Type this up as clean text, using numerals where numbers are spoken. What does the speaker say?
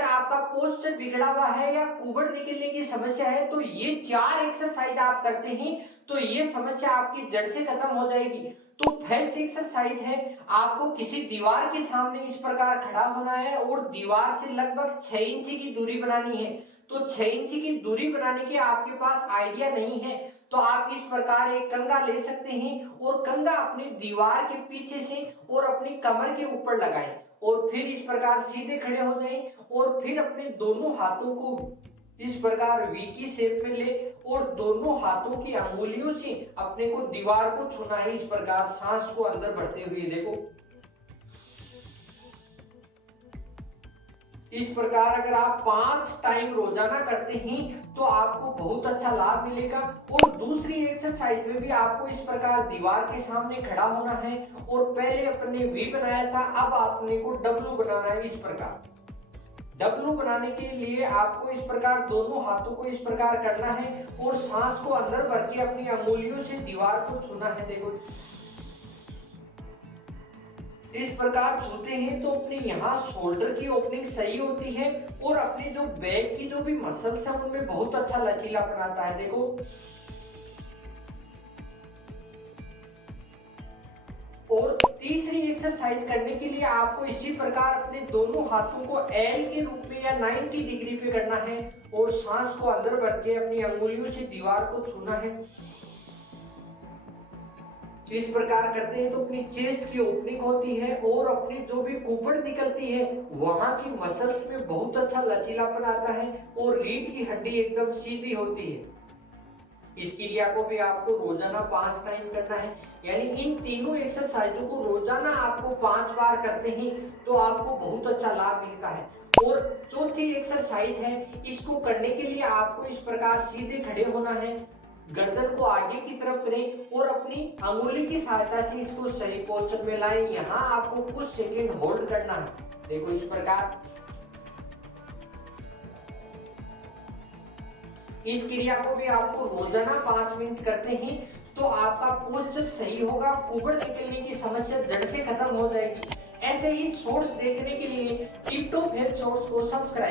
अगर आपका पोस्चर बिगड़ा हुआ है या कुबड़ निकलने की समस्या है तो ये 4 एक्सरसाइज आप करते हैं तो ये समस्या आपकी जड़ से खत्म हो जाएगी। तो फर्स्ट एक्सरसाइज है, आपको किसी दीवार के सामने इस प्रकार खड़ा होना है और दीवार से लगभग 6 इंची की दूरी बनानी है। तो 6 इंची की दूरी बनाने के आपके पास आइडिया नहीं है तो आप इस प्रकार एक कंघा ले सकते हैं और कंघा अपनी दीवार के पीछे से और अपनी कमर के ऊपर लगाएं और फिर इस प्रकार सीधे खड़े हो जाएं और फिर अपने दोनों हाथों को इस प्रकार वी की शेप में ले और दोनों हाथों की अंगुलियों से अपने को दीवार को छूना है। इस प्रकार सांस को अंदर बढ़ते हुए देखो, इस प्रकार अगर आप 5 टाइम रोजाना करते हैं तो आपको बहुत अच्छा लाभ मिलेगा। और दूसरी एक्सरसाइज में भी आपको इस प्रकार दीवार के सामने खड़ा होना है और पहले अपने वी बनाया था, अब आपने को डब्लू बनाना है। इस प्रकार डब्लू बनाने के लिए आपको इस प्रकार दोनों हाथों को इस प्रकार करना है और सांस को अंदर भर के अपनी अंगुलियों से दीवार को छूना है। देखो इस प्रकार छूते हैं तो अपने यहाँ शोल्डर की ओपनिंग सही होती है और अपनी जो बैक की जो भी मसल्स है उनमें बहुत अच्छा लचीलापन आता है। देखो और तीसरी एक्सरसाइज करने के लिए आपको इसी प्रकार अपने दोनों हाथों को एल के रूप में या 90 डिग्री पे करना है और सांस को अंदर भर के अपनी अंगुलियों से दीवार को छूना है। इस प्रकार करते हैं तो अपनी चेस्ट की ओपनिंग होती है और अपनी जो भी कुबड़ निकलती है वहां की मसल्स में बहुत अच्छा लचीलापन आता है और रीढ़ की हड्डी एकदम सीधी होती है। इस क्रिया को भी आपको रोजाना 5 टाइम करना है, यानी इन तीनों एक्सरसाइजों को रोजाना आपको 5 बार करते हैं तो आपको बहुत अच्छा लाभ मिलता है। और चौथी एक्सरसाइज है, इसको करने के लिए आपको इस प्रकार सीधे खड़े होना है, गर्दन को आगे की तरफ करें और अपनी अंगुली की सहायता से इसको सही पोस्चर में लाएं। यहाँ आपको कुछ सेकंड होल्ड करना है। देखो इस प्रकार इस क्रिया को भी आपको रोजाना 5 मिनट करते हैं तो आपका पोस्चर सही होगा, कुबड़ निकलने की समस्या जड़ से खत्म हो जाएगी। ऐसे ही शॉर्ट्स देखने के लिए टिप टॉप हेल्थ शॉर्ट्स को सब्सक्राइब